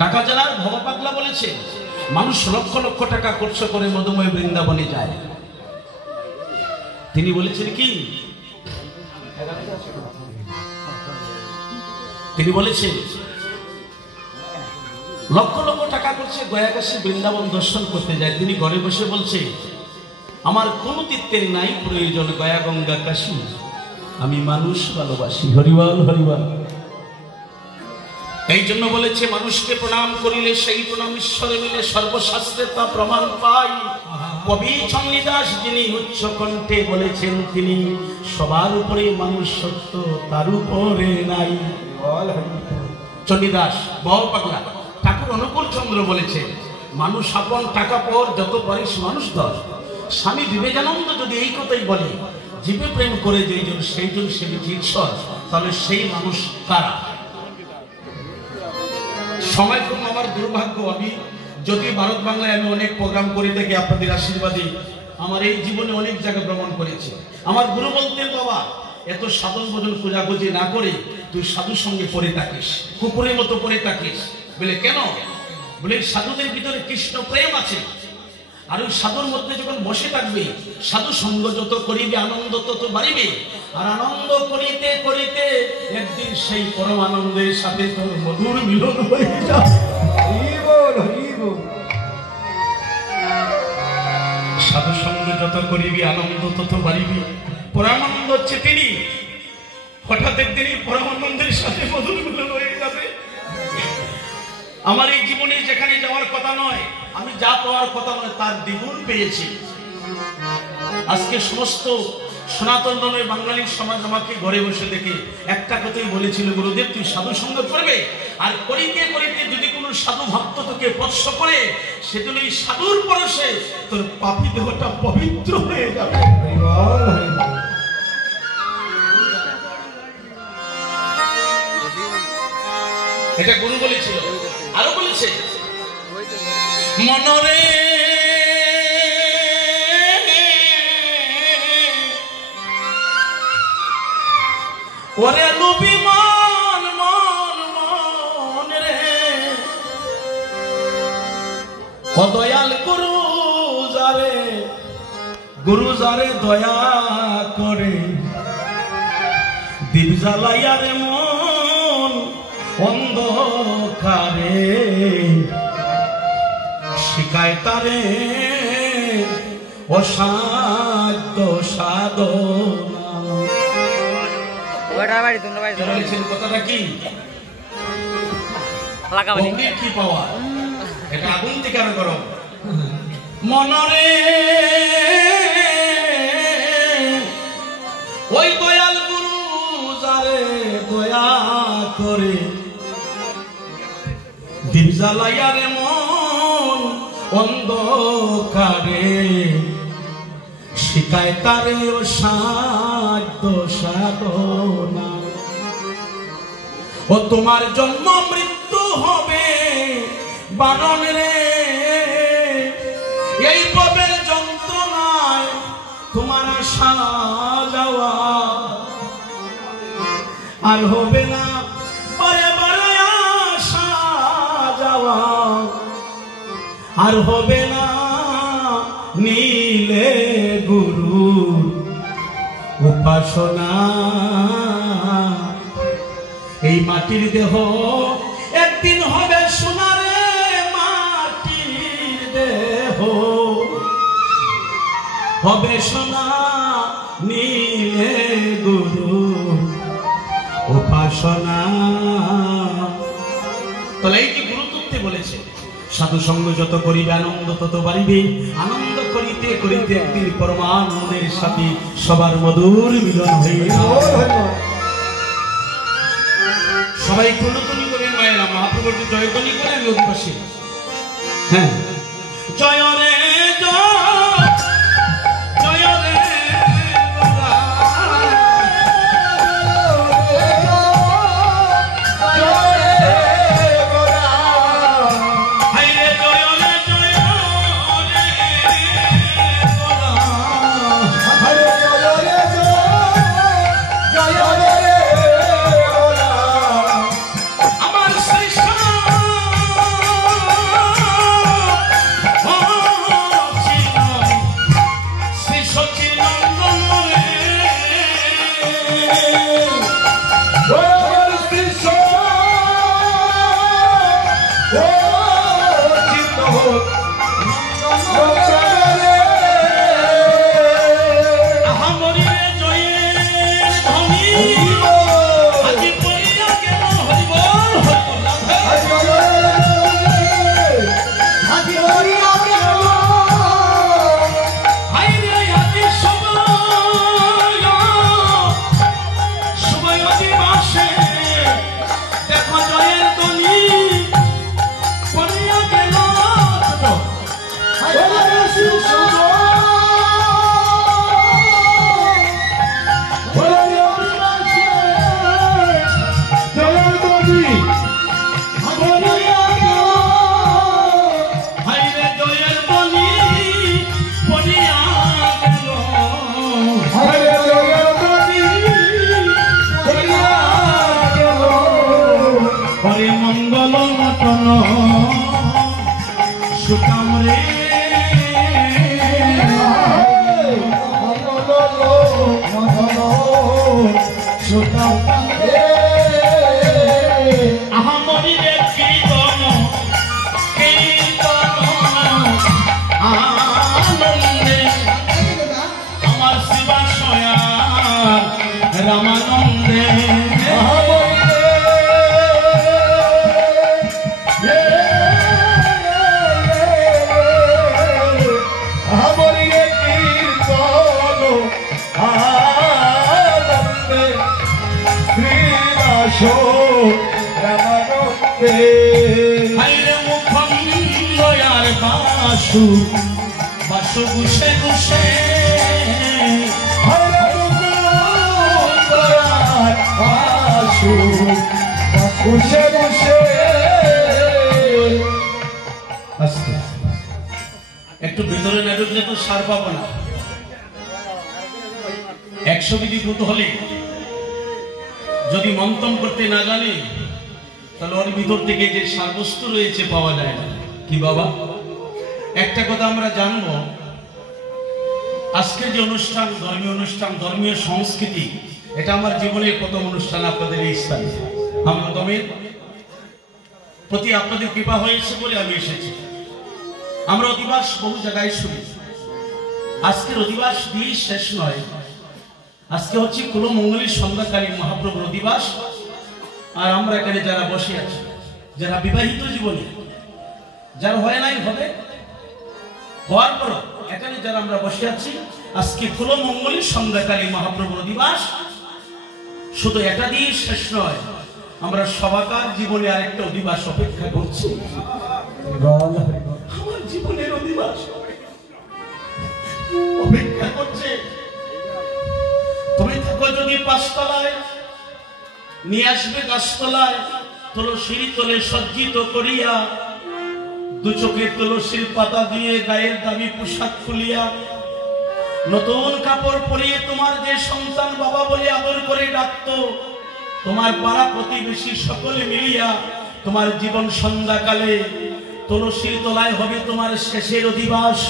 ঢাকা জেলার ভবা পাগলা বলেছে মানুষ লক্ষ লক্ষ টাকা খরচ করে মধুময় বৃন্দাবনে যায়। তিনি বলেছেন কি, তিনি বলেছেন লক্ষ লক্ষ টাকা করছে গয়াকাশী বৃন্দাবন দর্শন করতে যায়। তিনি ঘরে বসে বলছে আমার কোনো তীর্থের নাই প্রয়োজন গয়া গঙ্গা কাশী, আমি মানুষ ভালোবাসি। হরিবল হরিবল। এই জন্য বলেছে মানুষকে প্রণাম করিলে সেই প্রণাম ঈশ্বরে মিলে, সর্বশাস্ত্রে তা প্রমাণ পাই। কবি চণ্ডীদাস যিনি উচ্চ কণ্ঠে বলেছেন তিনি সবার উপরে মানুষ সত্য তার উপরে নাই। চণ্ডীদাস বড় পাগলা। ঠাকুর অনুকূল চন্দ্র বলেছে মানুষ আপন টাকা পর যত পারিস মানুষ ধর। স্বামী বিবেকানন্দ যদি এই কথাই বলে জীবে প্রেম করে যেইজন সেইজন সেবিছে ঈশ্বর, তাহলে সেই মানুষ কারা? সময় কম, আমার দুর্ভাগ্য। আমি যদি ভারত বাংলায় আমি অনেক প্রোগ্রাম করে থাকি, আপনাদের আশীর্বাদে আমার এই জীবনে অনেক জায়গা ভ্রমণ করেছি। আমার গুরু বলতেন বাবা এত সাধন ভোজন খোঁজাখুঁজি না করে তুই সাধুর সঙ্গে পড়ে থাকিস, কুকুরের মতো পড়ে থাকিস। বলে কেন? বলে সাধুদের ভিতরে কৃষ্ণ প্রেম আছে, আর ওই সাধুর মধ্যে যখন বসে থাকবে সাধু সঙ্গ যত করিবে আনন্দ তত বাড়িবে, আর আনন্দ করিতে করিতে একদিন সেই পরম আনন্দের সাথে তোর মধুর মিলন হয়ে যাবে। সাধু সঙ্গ যত করিবি আনন্দ তত বাড়িবে। পরমানন্দ হচ্ছে তিনি। হঠাৎ একদিনই পরমানন্দের সাথে মধুর মিলন হয়ে যাবে। আমার এই জীবনে যেখানে যাওয়ার কথা নয়, আমি যা পাওয়ার কথা নয় তার দ্বিগুণ পেয়েছি। আজকে সমস্ত সনাতন ধর্মের বাঙালি সমাজ আমাকে ঘরে বসে দেখে একটা কথাই বলেছিল, গুরুদেব তুই সাধু সঙ্গ করবে, আর করিতে করিতে যদি কোনো সাধু ভক্ত তোকে স্পর্শ করে সেজন্য এই সাধুর পরশে তোর পাপী দেহটা পবিত্র হয়ে যাবে। এটা গুরু বলেছিল। আরো বলেছে মনরে ওরে লুবি মন মন মন রে, ও দয়াল গুরু যারে দয়া করে দীপ জ্বালাইয়া রে মন অন্ধকারে, শিখায় তারে অসাধ্য সাধনা। কথাটা কি? কি পাওয়া? এটা আগুন থেকে আরো গরম। মনরে ওই দয়াল গুরু যারে দয়া করে দীপ জ্বালাইয়া রে মন অন্ধকারে, শিখায় তারে অসাধ্য সাধনা। ও তোমার জন্ম মৃত্যু হবে বারণ রে, এই পাপের যন্ত্রণায় তোমার আসা যাওয়া আর হবে না, বারে বারে আসা যাওয়া আর হবে না, নীলে গুরু উপাসনা। এই মাটির দেহ একদিন হবে সোনারে মাটির দেহ, হবে সোনা নীলে গুরু উপাসনা। তাহলে এই যে গুরুত্বতে বলেছে সাধু সঙ্গ যত করিবে আনন্দ তত বাড়িবে, আনন্দ করিতে করিতে একদিন পরমানন্দের সাথে সবার মধুর মিলন হইবে। সবাই কুলতুনি করে মায়েরা মহাপ্রভুর জয়ধ্বনি করে আমি অধিবাসী। হ্যাঁ, জয় রে জয় রে বাসু গুছে গুছে একটু ভিতরে না ঢুকলে তো সার পাবো না। 100 বিধি ভূত হলে যদি মন্থন করতে না জানে তাহলে ওর ভিতর থেকে যে সারবস্তু রয়েছে পাওয়া যায় না। কি বাবা, একটা কথা আমরা জানবো, আজকের যে অনুষ্ঠান, ধর্মীয় সংস্কৃতি, এটা আমার জীবনের প্রথম অনুষ্ঠান আপনাদের এই স্থানে। আমি প্রতি আপনাদের কৃপা হয়েছে বলে আমি এসেছি। আমরা অধিবাস বহু জায়গায় শুনি, আজকের অধিবাস দিয়ে শেষ নয়। আজকে হচ্ছে কুলমঙ্গলী সন্ধ্যাকালীন মহাপ্রভুর অধিবাস। আর আমরা এখানে যারা বসে আছি, যারা বিবাহিত জীবনে, যারা হয় নাই হবে, হওয়ার পর এখানে যারা আমরা বসে আছি, আজকে কুলমঙ্গলী সন্ধ্যাকালীন মহাপ্রভুর অধিবাস। শুধু এটা দিয়ে শেষ নয়, আমরা সবাকার জীবনে আরেকটা অধিবাস অপেক্ষা করছি। আমার জীবনের অধিবাস অপেক্ষা করছে। তুমি থাকো যদি 5 তলায়, নিয়ে আসবে গাছতলায়, তুলসীর তলে সজ্জিত করিয়া, 2 চোখে তুলসীর পাতা দিয়ে গায়ের দামি পোশাক খুলিয়া, নতুন কাপড় পরিয়ে তোমার যে সন্তান বাবা বলে আদর করে ডাকতো, তোমার পাড়া প্রতিবেশী সকলে মিলিয়া তোমার জীবন সন্ধ্যাকালে তুলসীর তলায় হবে তোমার শেষের অধিবাস।